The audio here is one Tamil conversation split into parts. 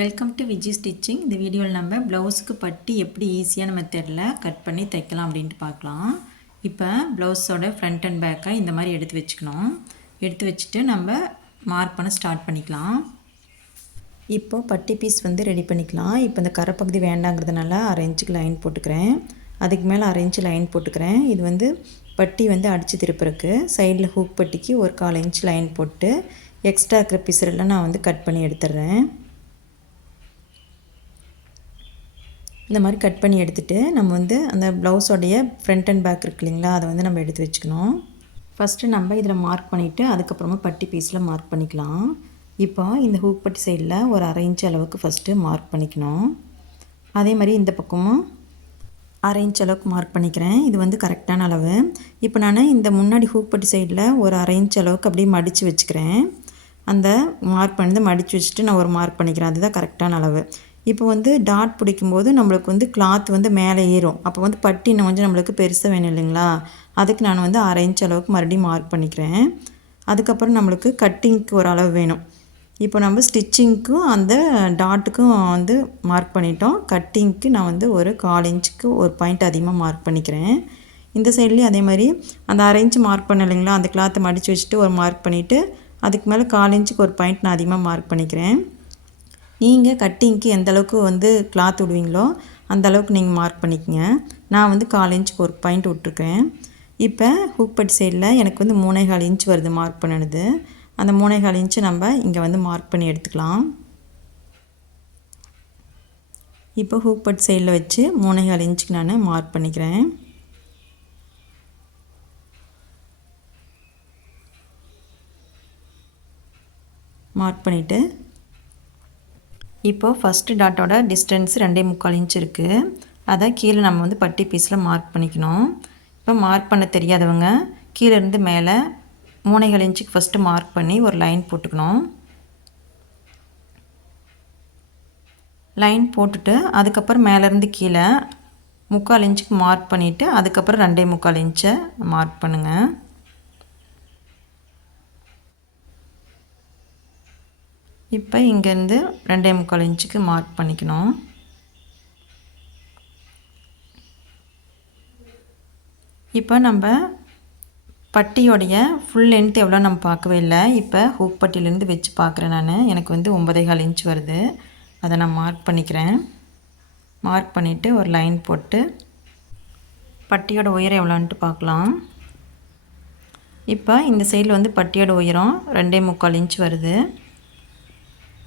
Welcome to Viji stitching. இந்த வீடியோவில் நம்ம ப்ளவுஸுக்கு பட்டி எப்படி ஈஸியான மெத்தடில் கட் பண்ணி தைக்கலாம் அப்படின்ட்டு பார்க்கலாம். இப்போ ப்ளவுஸோட ஃப்ரண்ட் அண்ட் பேக்கை இந்த மாதிரி எடுத்து வச்சுக்கணும். எடுத்து வச்சுட்டு நம்ம மார்க் பண்ண ஸ்டார்ட் பண்ணிக்கலாம். இப்போது பட்டி பீஸ் வந்து ரெடி பண்ணிக்கலாம். இப்போ இந்த கரைப்பகுதி வேண்டாங்கிறதுனால 1/2 இன்ச்சுக்கு லைன் போட்டுக்கிறேன். அதுக்கு மேலே 1/2 இன்ச்சு லைன் போட்டுக்கிறேன். இது வந்து பட்டி வந்து அடித்து திருப்புறக்கு சைடில் ஹூக் பட்டிக்கு ஒரு 1/4 இன்ச் லைன் போட்டு எக்ஸ்ட்ரா இருக்கிற பீஸரெல்லாம் நான் வந்து கட் பண்ணி எடுத்துடுறேன். இந்த மாதிரி கட் பண்ணி எடுத்துகிட்டு நம்ம வந்து அந்த ப்ளவுஸோடைய ஃப்ரண்ட் அண்ட் பேக் இருக்கு இல்லைங்களா, அதை வந்து நம்ம எடுத்து வச்சுக்கணும். ஃபஸ்ட்டு நம்ம இதில் மார்க் பண்ணிவிட்டு அதுக்கப்புறமா பட்டி பீஸில் மார்க் பண்ணிக்கலாம். இப்போ இந்த ஹூக் பட்டி சைடில் ஒரு 1/2 இன்ச் அளவுக்கு ஃபஸ்ட்டு மார்க் பண்ணிக்கணும். அதே மாதிரி இந்த பக்கமும் 1/2 இன்ச் அளவுக்கு மார்க் பண்ணிக்கிறேன். இது வந்து கரெக்டான அளவு. இப்போ நான் இந்த முன்னாடி ஹூக் பட்டி சைடில் ஒரு 1/2 இன்ச் அளவுக்கு அப்படியே மடித்து வச்சுக்கிறேன். அந்த மார்க் பண்ணி மடித்து வச்சுட்டு நான் ஒரு மார்க் பண்ணிக்கிறேன். அதுதான் கரெக்டான அளவு. இப்போ வந்து டாட் பிடிக்கும்போது நம்மளுக்கு வந்து கிளாத் வந்து மேலே ஏறும். அப்போ வந்து பட்டி இன்னும் கொஞ்சம் நம்மளுக்கு பெருசாக வேணும் இல்லைங்களா, அதுக்கு நான் வந்து 1/2 இன்ச் அளவுக்கு மறுபடியும் மார்க் பண்ணிக்கிறேன். அதுக்கப்புறம் நம்மளுக்கு கட்டிங்க்கு ஒரு அளவு வேணும். இப்போ நம்ம ஸ்டிச்சிங்க்கும் அந்த டாட்டுக்கும் வந்து மார்க் பண்ணிட்டோம். கட்டிங்க்கு நான் வந்து ஒரு 1/4 இன்ச்சுக்கு ஒரு பாயிண்ட் அதிகமாக மார்க் பண்ணிக்கிறேன். இந்த சைட்லேயும் அதே மாதிரி அந்த 1/2 இன்ச் மார்க் பண்ண இல்லைங்களா, அந்த கிளாத்தை மடித்து வச்சுட்டு ஒரு மார்க் பண்ணிவிட்டு அதுக்கு மேலே 1/4 இன்ச்சுக்கு ஒரு பாயிண்ட் நான் அதிகமாக மார்க் பண்ணிக்கிறேன். நீங்கள் கட்டிங்க்கு எந்த அளவுக்கு வந்து கிளாத் விடுவீங்களோ அந்த அளவுக்கு நீங்கள் மார்க் பண்ணிக்கங்க. நான் வந்து 1/4 இன்ச்சுக்கு ஒரு பாயிண்ட் விட்ருக்கேன். இப்போ ஹூக் பட்டி சைடில் எனக்கு வந்து 3.25 இன்ச் வருது மார்க் பண்ணினது. அந்த 3.25 இன்ச்சு நம்ம இங்கே வந்து மார்க் பண்ணி எடுத்துக்கலாம். இப்போ ஹூக் பட்டி சைடில் வச்சு 3.25 இன்ச்சுக்கு நான் மார்க் பண்ணிக்கிறேன். மார்க் பண்ணிவிட்டு இப்போது ஃபஸ்ட்டு டாட்டோட டிஸ்டன்ஸ் 2.25 இன்ச் இருக்குது. அதை கீழே நம்ம வந்து பட்டி பீஸில் மார்க் பண்ணிக்கணும். இப்போ மார்க் பண்ண தெரியாதவங்க கீழேருந்து மேலே 3.25 இன்ச்சுக்கு ஃபஸ்ட்டு மார்க் பண்ணி ஒரு லைன் போட்டுக்கணும். லைன் போட்டுட்டு அதுக்கப்புறம் மேலேருந்து கீழே 3/4 இன்ச்சுக்கு மார்க் பண்ணிவிட்டு அதுக்கப்புறம் 2.25 இன்ச்சை மார்க் பண்ணுங்கள். இப்போ இங்கேருந்து 2.25 இன்ச்சுக்கு மார்க் பண்ணிக்கணும். இப்போ நம்ம பட்டியோடைய ஃபுல் லென்த் எவ்வளோ நம்ம பார்க்கவே இல்லை. இப்போ ஹூக் பட்டியிலேருந்து வச்சு பார்க்குறேன் நான். எனக்கு வந்து 9.25 இன்ச் வருது. அதை நான் மார்க் பண்ணிக்கிறேன். மார்க் பண்ணிவிட்டு ஒரு லைன் போட்டு பட்டியோட உயரம் எவ்வளோன்ட்டு பார்க்கலாம். இப்போ இந்த சைடில் வந்து பட்டியோட உயரம் 2.25 இன்ச் வருது.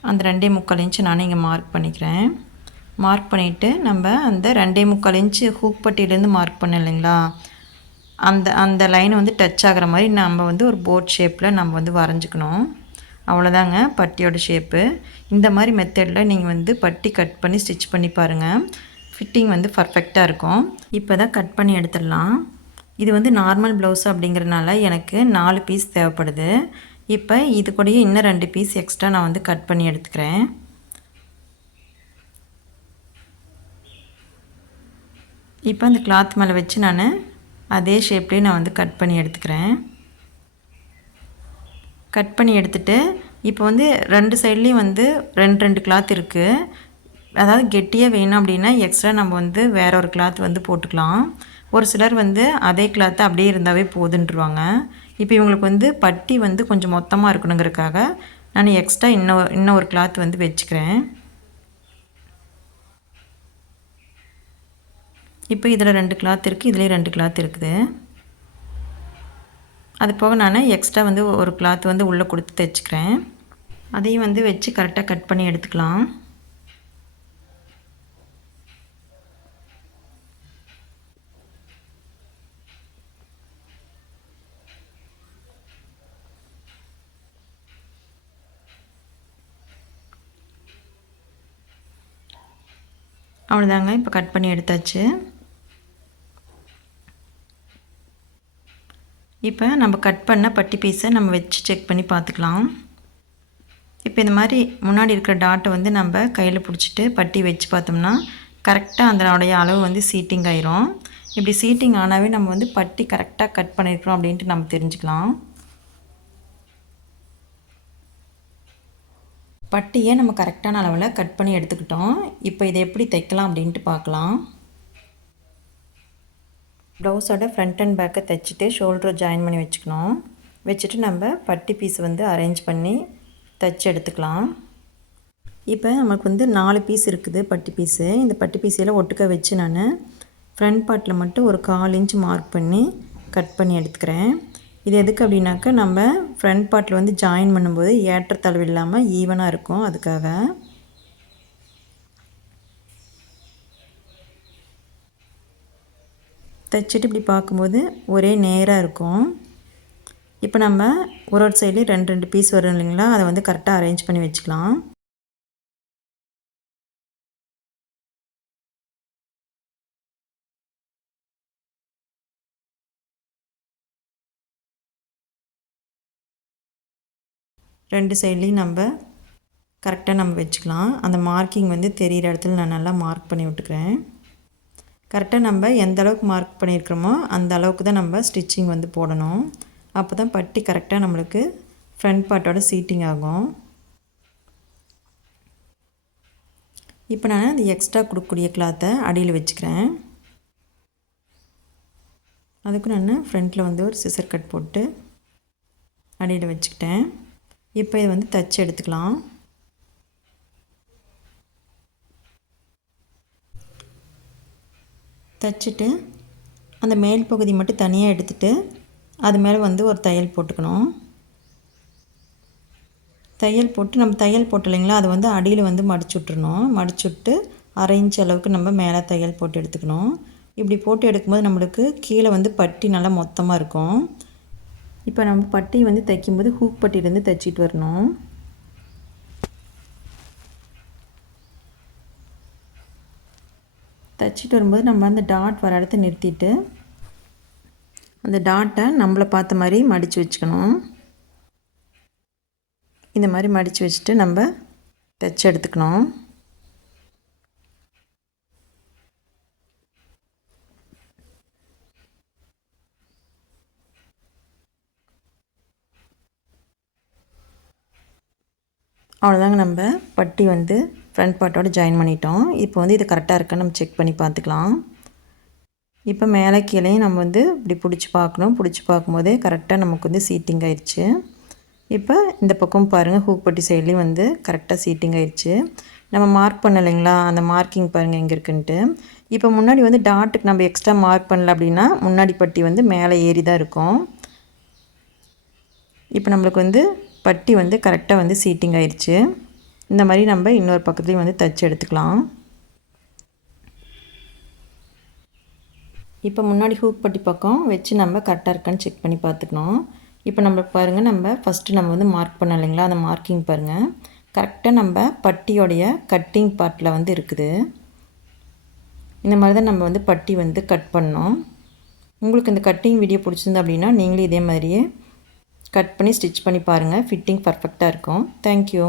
அந்த 2.25 இன்ச்சு நான் இங்கே மார்க் பண்ணிக்கிறேன். மார்க் பண்ணிவிட்டு நம்ம அந்த 2.25 இன்ச்சு ஹூக் பட்டியிலேருந்து மார்க் பண்ண இல்லைங்களா, அந்த லைன் வந்து டச் ஆகிற மாதிரி நம்ம வந்து ஒரு போட் ஷேப்பில் நம்ம வந்து வரைஞ்சிக்கணும். அவ்வளோதாங்க பட்டியோட ஷேப்பு. இந்த மாதிரி மெத்தடில் நீங்கள் வந்து பட்டி கட் பண்ணி ஸ்டிச் பண்ணி பாருங்கள். ஃபிட்டிங் வந்து பர்ஃபெக்டாக இருக்கும். இப்போ தான் கட் பண்ணி எடுத்துடலாம். இது வந்து நார்மல் ப்ளவுஸ் அப்படிங்கிறனால எனக்கு 4 பீஸ் தேவைப்படுது. இப்போ இது கூடயே இன்னும் 2 பீஸ் எக்ஸ்ட்ரா நான் வந்து கட் பண்ணி எடுத்துக்கிறேன். இப்போ அந்த கிளாத் மேலே வச்சு நான் அதே ஷேப்லேயே நான் வந்து கட் பண்ணி எடுத்துக்கிறேன். கட் பண்ணி எடுத்துகிட்டு இப்போ வந்து 2 சைட்லேயும் வந்து 2 கிளாத் இருக்குது. அதாவது கெட்டியாக வேணும் அப்படின்னா எக்ஸ்ட்ரா நம்ம வந்து வேற ஒரு கிளாத் வந்து போட்டுக்கலாம். ஒரு சிலர் வந்து அதே கிளாத்து அப்படியே இருந்தாவே போதுன்ட்டுருவாங்க. இப்போ இவங்களுக்கு வந்து பட்டி வந்து கொஞ்சம் மொத்தமாக இருக்கணுங்கிறதுக்காக நான் எக்ஸ்ட்ரா இன்னும் ஒரு கிளாத் வந்து வச்சுக்கிறேன். இப்போ இதில் 2 கிளாத் இருக்குது, இதுலேயும் 2 கிளாத் இருக்குது. அது போக நான் எக்ஸ்ட்ரா வந்து ஒரு கிளாத் வந்து உள்ளே கொடுத்து தைச்சிக்கிறேன். அதையும் வந்து வச்சு கரெக்டாக கட் பண்ணி எடுத்துக்கலாம். அவ்வளோதாங்க, இப்போ கட் பண்ணி எடுத்தாச்சு. இப்போ நம்ம கட் பண்ண பட்டி பீஸை நம்ம வச்சு செக் பண்ணி பார்த்துக்கலாம். இப்போ இந்த மாதிரி முன்னாடி இருக்கிற டாட்டை வந்து நம்ம கையில் பிடிச்சிட்டு பட்டி வச்சு பார்த்தோம்னா கரெக்டாக அதனுடைய அளவு வந்து சீட்டிங் ஆயிரும். இப்படி சீட்டிங் ஆனாவே நம்ம வந்து பட்டி கரெக்டாக கட் பண்ணியிருக்கிறோம் அப்படின்ட்டு நம்ம தெரிஞ்சுக்கலாம். பட்டியை நம்ம கரெக்டான அளவில் கட் பண்ணி எடுத்துக்கிட்டோம். இப்போ இதை எப்படி தைக்கலாம் அப்படின்ட்டு பார்க்கலாம். ப்ளவுஸோட ஃப்ரண்ட் அண்ட் பேக்கை தைச்சிட்டு ஷோல்டரை ஜாயின் பண்ணி வச்சுக்கணும். வச்சுட்டு நம்ம பட்டி பீஸ் வந்து அரேஞ்ச் பண்ணி தைச்சி எடுத்துக்கலாம். இப்போ நமக்கு வந்து 4 பீஸ் இருக்குது பட்டி பீஸு. இந்த பட்டி பீஸையெல்லாம் ஒட்டுக்க வச்சு நான் ஃப்ரண்ட் பார்ட்டில் மட்டும் ஒரு 1/4 இன்ச் மார்க் பண்ணி கட் பண்ணி எடுத்துக்கிறேன். இது எதுக்கு அப்படின்னாக்கா நம்ம ஃப்ரண்ட் பார்ட்டில் வந்து ஜாயின் பண்ணும்போது ஏற்றத்தாழ்வு இல்லாமல் ஈவனாக இருக்கும், அதுக்காக. தைச்சிட்டு இப்படி பார்க்கும்போது ஒரே நேராக இருக்கும். இப்போ நம்ம ஒரு சைட்லேயும் 2 பீஸ் வரும் இல்லைங்களா, அதை வந்து கரெக்டாக அரேஞ்ச் பண்ணி வச்சுக்கலாம். ரெண்டு சைட்லேயும் நம்ம கரெக்டாக நம்ம வச்சுக்கலாம். அந்த மார்க்கிங் வந்து தெரிகிற இடத்துல நான் நல்லா மார்க் பண்ணி விட்டுக்கிறேன். கரெக்டாக நம்ம எந்த அளவுக்கு மார்க் பண்ணியிருக்கிறோமோ அந்த அளவுக்கு தான் நம்ம ஸ்டிச்சிங் வந்து போடணும். அப்போ தான் பட்டி கரெக்டாக நம்மளுக்கு ஃப்ரண்ட் பார்ட்டோட சீட்டிங் ஆகும். இப்போ நான் அந்த எக்ஸ்ட்ரா கொடுக்கக்கூடிய கிளாத்தை அடியில் வச்சுக்கிறேன். அதுக்கு நான் ஃப்ரண்ட்டில் வந்து ஒரு சிசர் கட் போட்டு அடியில் வச்சுக்கிட்டேன். இப்போ இதை வந்து தச்சு எடுத்துக்கலாம். தைச்சிட்டு அந்த மேல் பகுதி மட்டும் தனியாக எடுத்துகிட்டு அது மேலே வந்து ஒரு தையல் போட்டுக்கணும். தையல் போட்டு நம்ம தையல் போட்டு இல்லைங்களா, அதை வந்து அடியில் வந்து மடிச்சு விட்றணும். மடிச்சு விட்டு 1/2 இன்ச் அளவுக்கு நம்ம மேலே தையல் போட்டு எடுத்துக்கணும். இப்படி போட்டு எடுக்கும்போது நம்மளுக்கு கீழே வந்து பட்டி நல்லா மொத்தமாக இருக்கும். இப்போ நம்ம பட்டி வந்து தைக்கும்போது ஹூக் பட்டியிலேருந்து தைச்சிட்டு வரணும். தைச்சிட்டு வரும்போது நம்ம அந்த டாட் வர இடத்த நிறுத்திட்டு அந்த டாட்டை நம்மளை பார்த்த மாதிரி மடித்து வச்சுக்கணும். இந்த மாதிரி மடித்து வச்சுட்டு நம்ம தைச்சி எடுத்துக்கணும். அவ்வளோதாங்க, நம்ம பட்டி வந்து ஃப்ரண்ட் பார்ட்டோடு ஜாயின் பண்ணிட்டோம். இப்போ வந்து இது கரெக்டாக இருக்கான்னு நம்ம செக் பண்ணி பார்த்துக்கலாம். இப்போ மேலே கீழேயும் நம்ம வந்து இப்படி பிடிச்சி பார்க்கணும். பிடிச்சி பார்க்கும்போதே கரெக்டாக நமக்கு வந்து சீட்டிங் ஆயிடுச்சு. இப்போ இந்த பக்கம் பாருங்கள், ஹூக் பட்டி சைட்லேயும் வந்து கரெக்டாக சீட்டிங் ஆயிடுச்சு. நம்ம மார்க் பண்ணலைங்களா, அந்த மார்க்கிங் பாருங்கள் எங்கே இருக்குன்ட்டு. இப்போ முன்னாடி வந்து டாட்டுக்கு நம்ம எக்ஸ்ட்ரா மார்க் பண்ணல அப்படின்னா முன்னாடி பட்டி வந்து மேலே ஏறி தான் இருக்கும். இப்போ நம்மளுக்கு வந்து பட்டி வந்து கரெக்டாக வந்து சீட்டிங் ஆயிடுச்சு. இந்த மாதிரி நம்ம இன்னொரு பக்கத்துலேயும் வந்து தைச்சி எடுத்துக்கலாம். இப்போ முன்னாடி ஹூக் பட்டி பக்கம் வச்சு நம்ம கரெக்டாக இருக்கான்னு செக் பண்ணி பார்த்துக்கணும். இப்போ நம்மளுக்கு பாருங்கள், நம்ம ஃபஸ்ட்டு நம்ம வந்து மார்க் பண்ணோம் இல்லைங்களா, அந்த மார்க்கிங் பாருங்கள் கரெக்டாக நம்ம பட்டியோடைய கட்டிங் பார்ட்டில் வந்து இருக்குது. இந்த மாதிரி தான் நம்ம வந்து பட்டி வந்து கட் பண்ணோம். உங்களுக்கு இந்த கட்டிங் வீடியோ பிடிச்சிருந்தா அப்படின்னா நீங்களே இதே மாதிரியே கட் பண்ணி ஸ்டிச் பண்ணி பாருங்கள். ஃபிட்டிங் பர்ஃபெக்டாக இருக்கும். தேங்க்யூ.